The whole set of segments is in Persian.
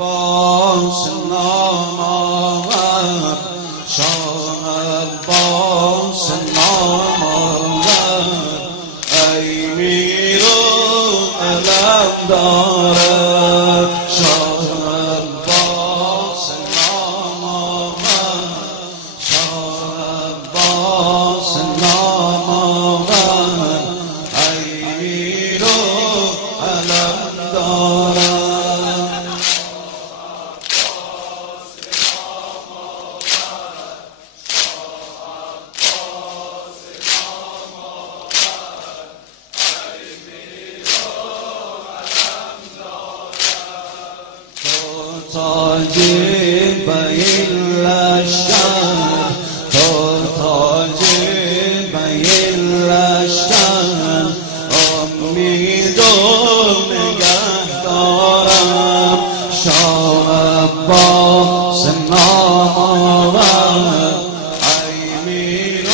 عباس نام آورد، شاه عباس نام آورد، ای میر و علم دارد. شاه عباس نام آورد، شاه عباس نام آورد، ای میر و علم دارد. تاج بین لشکر، تو تاج بین لشکر، امید و نگه دارم. شاه عباس نام آورد، ای میر و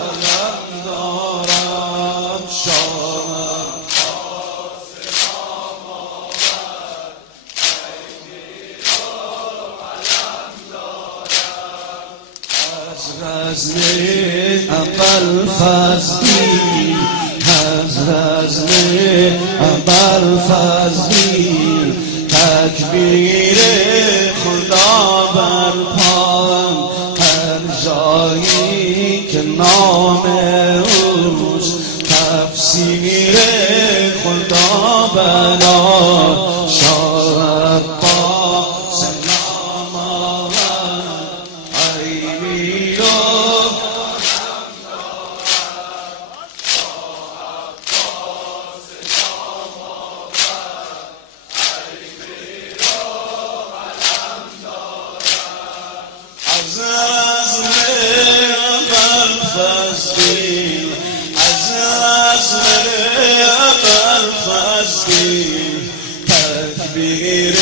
علم دارم. شاه رزم ابوالفضل، از رزم ابوالفضل، تکبیر خدا برپای، هر جایی که نام اوست، تفسیر خدا بلای. شاه عباس نام آورد، ای میر و از رزم ابوالفضل، از رزم ابوالفضل، تکبیر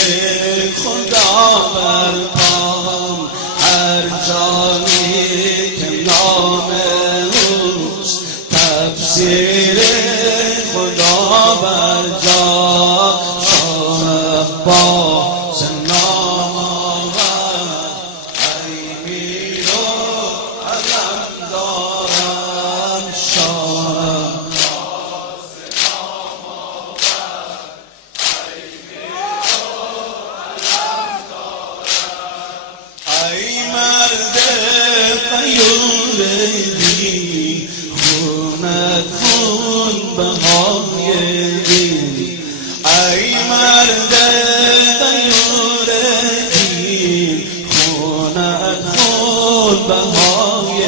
خدا برپای، هر جایی که نام اوست، تفسیر خدا برجا. شاه عباس نام آورد، ای میر و علم دارم. شاه ای مرد غیوری، خونت خون بهای دل، ای مرد غیوری، خونت خون بهای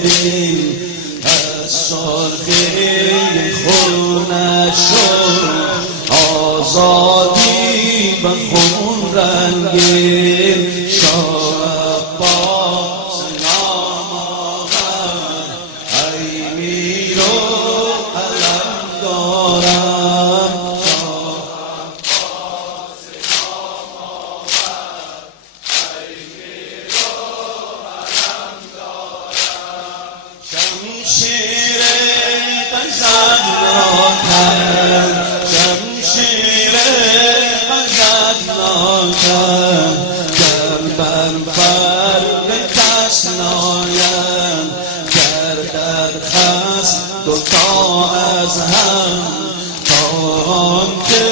دل، از سرخی خونت شد آزادی به خون رنگین. شاه عباس نام آورد، ای میر و علم دارم. شمشیر غضب را کرد، شمشیر غضب را کرد، گر بر فرق کس ناید، گر در خصم دوتا از هم، تا آنکه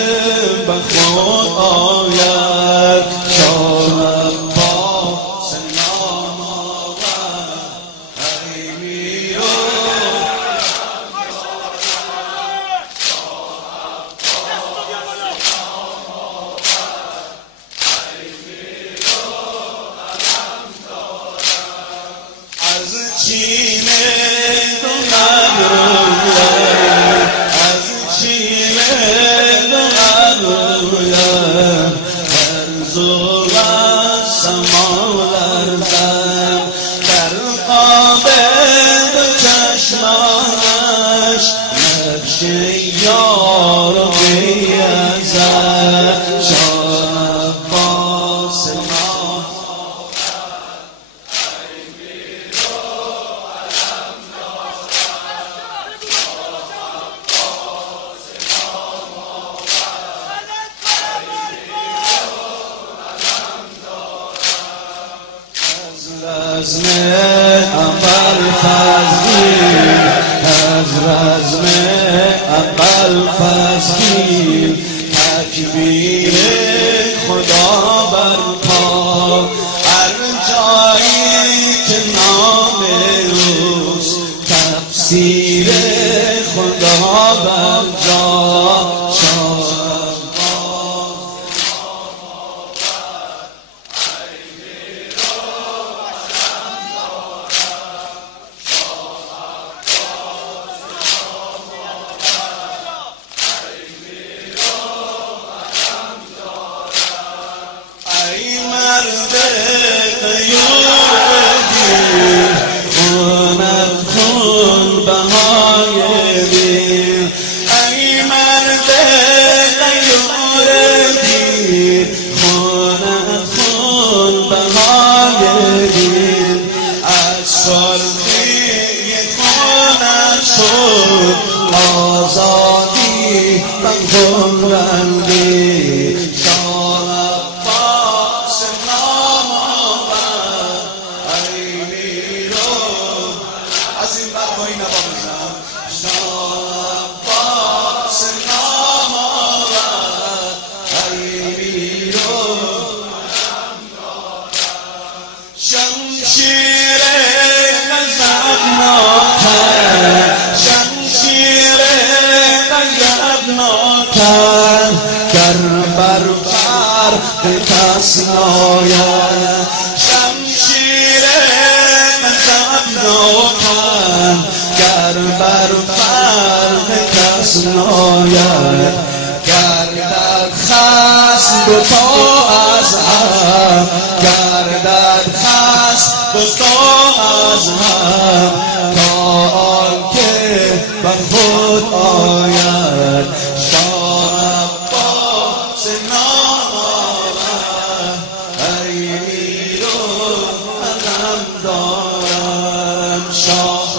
به خود آید. شاه عباس نام آورد، ای میر و از چین دو نبروید، از چین دو نبروید، هرز و سما لرزد، در قاب دو چشمانش نقش یار و بیازد. شاه عباس نام شمشیر خدا بر جا آزادی من رنگی شاه عباس نام آور ای میرو از این برمایی نبامونم شاه عباس نام آور ای میرو شمشیر غضبناک گر بر فرق کس ناید شمشیر غضبناک گر بر فرق کس ناید گر در خصم دوتا از هم گردد خصم دوتا از هم تا آنکه بر خود آید شاه عباس نام آور ای میرو علم دارم شاه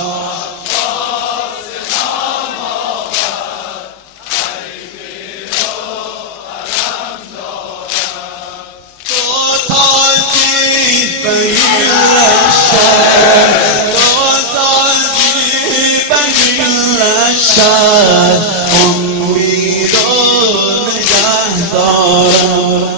عباس نام آور ای میرو علم دارم تو تاجی بین لشکر تو تاجی بین لشکر امید و نگه دارم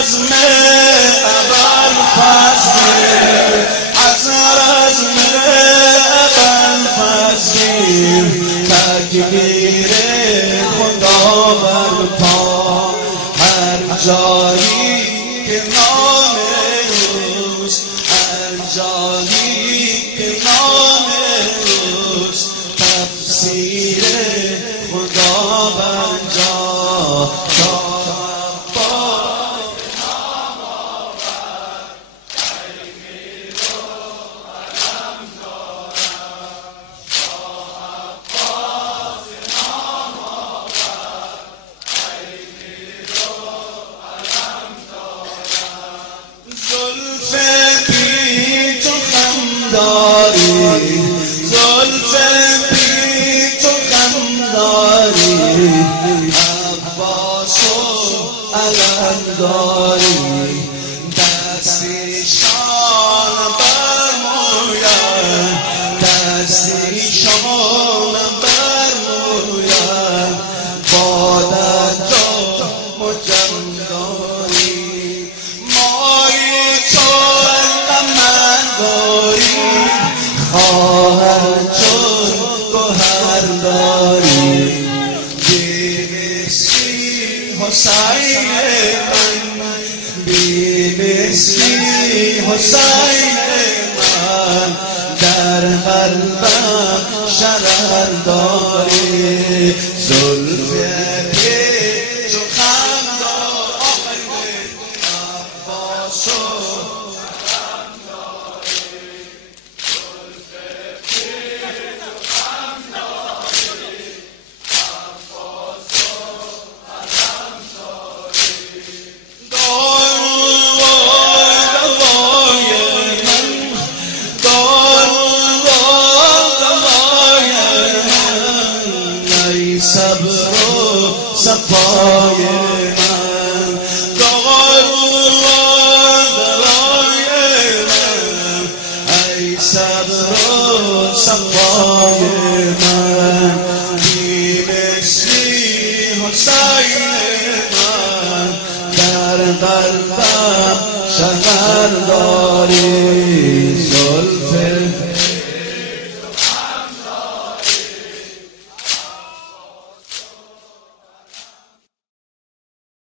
رزم ابوالفضل از رزم ابوالفضل تکبیر خدا برپا هر جایی که نام اوست هر جایی که نام اوست تفسیر خدا برجا زلف بی تو غم داری عباس و علم داری دستیشان برموید دستیشان برموید بادت و مجم داری مایی تو من داری خواهر چون گوهر داری بی‌مثلی حسین من بی‌مثلی حسین من در قلبم شرر داری زلف پیچ و خندان عباس دار صفای من